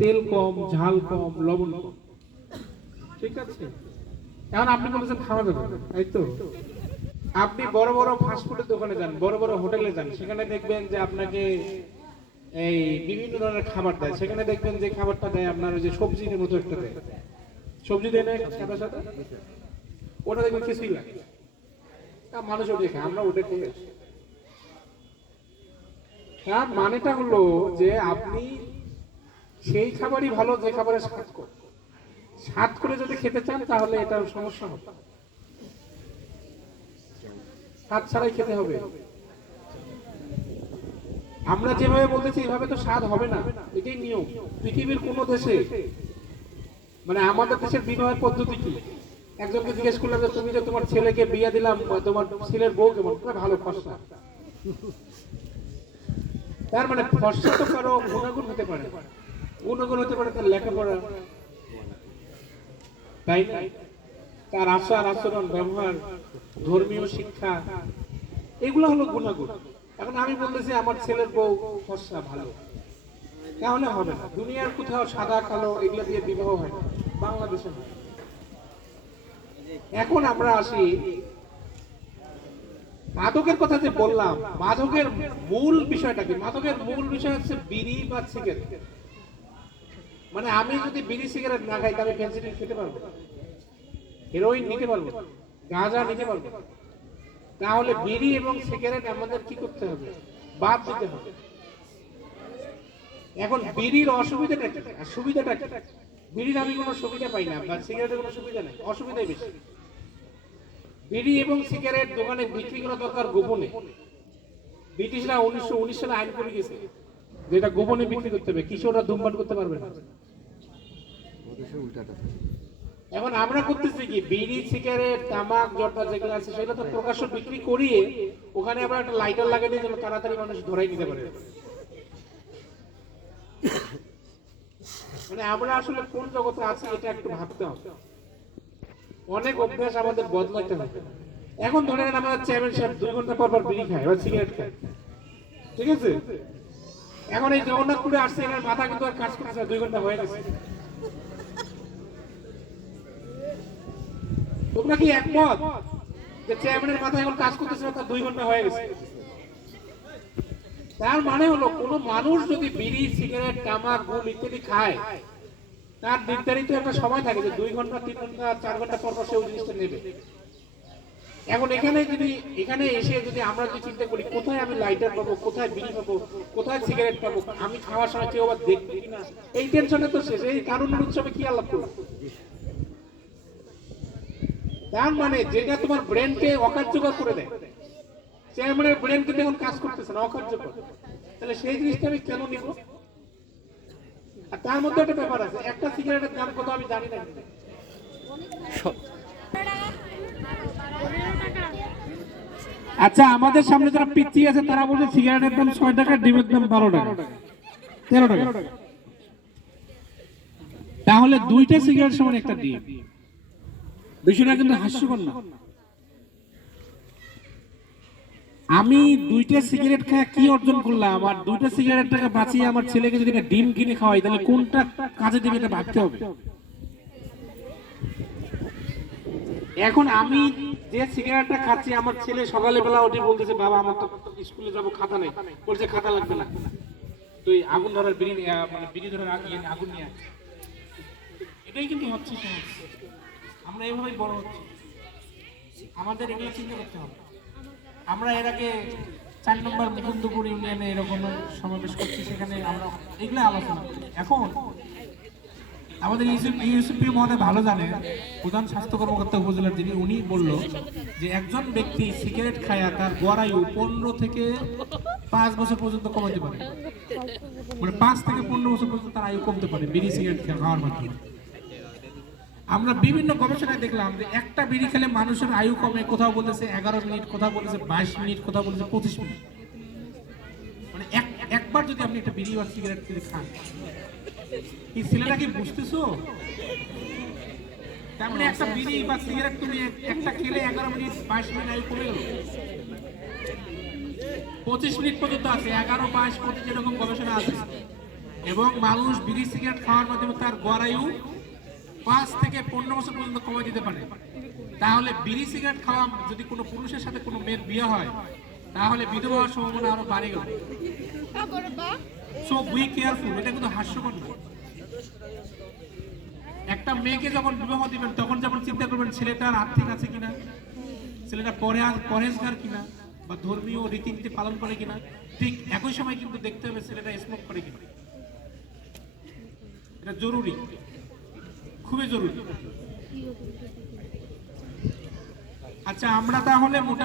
তেল কম, ঝাল কম, লবণ কম। ঠিক আছে? এখন আপনি বলেছেন খাওয়া যাবে তাই তো। আপনি বড় বড় ফাস্টফুডের দোকানে যান, বড় বড় হোটেলে যান, সেখানে দেখবেন যে আপনাকে এই বিভিন্ন ধরনের খাবার দেয়। সেখানে দেখবেন যে খাবারটা দেয় আপনার ওই যে সবজির মতো একটা দেয়। সবজি দেয় না সাদা সাদা? ওটা দেখবেন কিছুই লাগে মানুষ ওটা খায়, আমরা ওটা খেয়ে আসি। মানেটা হলো যে আপনি সেই খাবারই ভালো, যে খাবারের স্বাদ কম স্বাদ করে যদি খেতে চান, তাহলে এটার সমস্যা হবে স্বাদ ছাড়াই খেতে হবে। আমরা যেভাবে বলতেছি, এইভাবে তো স্বাদ হবে না। এটাই নিয়ম। পৃথিবীর কোন দেশে মানে আমাদের দেশের বিবাহের পদ্ধতি কি? একজনকে জিজ্ঞেস করলাম যে, তুমি যে তোমার ছেলেকে বিয়ে দিলাম তোমার ছেলের বউ কেমন? ভালো ফসা তার মানে ফসা তো কারও গুণাগুণ হতে পারে হতে পারে তার লেখাপড়া। তাই না? তার আচার আচরণ, ব্যবহার, ধর্মীয় শিক্ষা, এগুলো হলো গুণাগুণ। এখন আমি বলতেছি, আমার ছেলের বউ ভালো। তাহলে হবে না। দুনিয়ার কোথাও সাদা, কালো এগুলো দিয়ে বিবাহ হয় না। বাংলাদেশে হয় এখন আমরা আসি, মাদকের কথা যে বললাম, মাদকের মূল বিষয়টা কি? মাদকের মূল বিষয় হচ্ছে বিড়ি বা সিগারেট। মানে আমি যদি বিড়ি সিগারেট না খাই, তাহলে ফেন্সিডিল খেতে পারব। হেরোইন নিতে পারব। গাঁজা নিতে পারব। তাহলে বিড়ি এবং সিগারেট আমাদের কি করতে হবে? বাদ দিতে হবে। এখন বিড়ির অসুবিধাটা কি? আর সুবিধাটা কি? বিড়ির আমি কোনো সুবিধা পাই না, বা সিগারেটের কোনো সুবিধা নেই, অসুবিধাই বেশি। বিড়ি এবং সিগারেট দোকানে বিক্রি করা দরকার গোপনে। ব্রিটিশরা উনিশশো উনিশ সালে আইন করে গেছে যেটা গোপনে বিক্রি করতে হবে, কিশোররা ধূমপান করতে পারবে না। এখন আমরা করতেছি কি? বিড়ি, সিগারেট, তামাক, জর্দা যেগুলো আছে সেটা তো প্রকাশ্য বিক্রি করিয়ে ওখানে আবার একটা লাইটার লাগাই দিয়ে তাড়াতাড়ি মানুষ ধরাই নিতে পারে। মানে আমরা আসলে কোন জগতে আছি এটা একটু ভাবতে হবে। অনেক অভ্যাস আমাদের বদলাতে হবে। এখন ধরে নেন আমাদের চেয়ারম্যান সাহেব দুই ঘণ্টা পর পর বিড়ি খায় বা সিগারেট খায়। ঠিক আছে? এখন এই জগন্নাথপুরে আসছে, এখানে মাথা কিন্তু আর কাজ করছে দুই ঘণ্টা হয়ে গেছে। তোমরা কি একমত যে চেয়ারম্যানের মাথায় এখন কাজ করতেছে তার দুই ঘণ্টা হয়ে গেছে। তার মানে হলো, কোনো মানুষ যদি বিড়ি, সিগারেট, তামাক গুল ইত্যাদি খায়, তার নির্ধারিত একটা সময় থাকে যে দুই ঘণ্টা, তিন ঘণ্টা, চার ঘণ্টা পর পর সে ওই জিনিসটা নেবে। এখন এখানে যদি, এখানে এসে যদি আমরা যদি চিন্তা করি, কোথায় আমি লাইটার পাবো, কোথায় বিড়ি পাবো, কোথায় সিগারেট পাবো, আমি খাওয়ার সময় কেউ আবার দেখবে এই টেনশনে তো শেষ। এই কারণ উৎসবে কি আলাপ করব? তার মানে যেটা তোমার ব্রেনকে অকার্যকর করে দেয়। চেয়ারম্যানের ব্রেন কিন্তু এখন কাজ করতেছে না অকার্যকর। তাহলে সেই জিনিসটা আমি কেন নিব? আর তার মধ্যে একটা ব্যাপার আছে একটা সিগারেটের দাম কত আমি জানি না আচ্ছা আমাদের সামনে যারা পিচ্ছি আছে তারা বলছে সিগারেটের দাম ছয় টাকা ডিমের দাম বারো টাকা। তেরো টাকা। তাহলে দুইটা সিগারেট সমান একটা ডিম। বিষয়টা কিন্তু হাস্যকর না। আমি দুইটা সিগারেট খায় কি অর্জন করলাম? আর দুইটা সিগারেট টাকা বাঁচিয়ে আমার ছেলেকে যদি একটা ডিম কিনে খাওয়াই, তাহলে কোনটা কাজে দেবে এটা ভাবতে হবে। এখন আমি যে সিগারেটটা খাচ্ছি, আমার ছেলে সকালে বেলা ওটি বলতেছে, বাবা, আমার তো স্কুলে যাব, খাতা নেই। বলছে, খাতা লাগবে না। তুই আগুন ধরার বিড়ি মানে বিড়ি ধরার আগ- আগুন নিয়ে। এটাই কিন্তু হচ্ছে আমরা এভাবেই বড় হচ্ছি। আমাদের এগুলো চিন্তা করতে হবে। আমরা এর আগে চার নম্বর মুকুন্দপুর ইউনিয়নে এরকম সমাবেশ করছি, সেখানে আমরা এগুলো আলোচনা এখন আমাদের ইউসিপি মহোদয় ভালো জানে, প্রধান স্বাস্থ্য কর্মকর্তা উপজেলার যিনি, উনি বলল যে একজন ব্যক্তি সিগারেট খায়া তার গড়ায়ু পনেরো থেকে পাঁচ বছর পর্যন্ত কমাতে পারে। মানে পাঁচ থেকে পনেরো বছর পর্যন্ত তার আয়ু কমতে পারে বিড়ি সিগারেট খাওয়ার মাধ্যমে। আমরা বিভিন্ন গবেষণায় দেখলাম যে একটা বিড়ি খেলে মানুষের আয়ু কমে, কোথাও বলেছে এগারো মিনিট, কোথাও বলেছে বাইশ মিনিট, কোথাও বলেছে পঁচিশ মিনিট। মানে এক- একবার যদি আপনি একটা বিড়ি বা সিগারেট যদি খান, এই ছেলেটা কি বুঝতেছো? তার মানে একটা বিড়ি বা সিগারেট তুমি একটা খেলে এগারো মিনিট, বাইশ মিনিট আয়ু কমে গেল। পঁচিশ মিনিট পর্যন্ত আছে, এগারো, বাইশ, পঁচিশ, এরকম গবেষণা আছে। এবং মানুষ বিড়ি, সিগারেট খাওয়ার মাধ্যমে তার গড়ায়ু পাঁচ থেকে পনেরো বছর পর্যন্ত কমে দিতে পারে। তাহলে বিড়ি সিগারেট খাওয়া, যদি কোনো পুরুষের সাথে কোনো মেয়ের বিয়ে হয়, তাহলে বিধবা সম্ভাবনা আরও বাড়ে গেল। সো বি কেয়ারফুল এটা কিন্তু হাস্যকর না একটা মেয়েকে যখন বিবাহ দিবেন, তখন যেমন চিন্তা করবেন, ছেলেটার আর্থিক আছে কিনা, ছেলেটা পরে পরেজগার কিনা, বা ধর্মীয় রীতিনীতি পালন করে কিনা, ঠিক একই সময় কিন্তু দেখতে হবে ছেলেটা স্মোক করে কিনা। এটা জরুরি। খুবই জরুরি। আচ্ছা আমরা তাহলে মোটা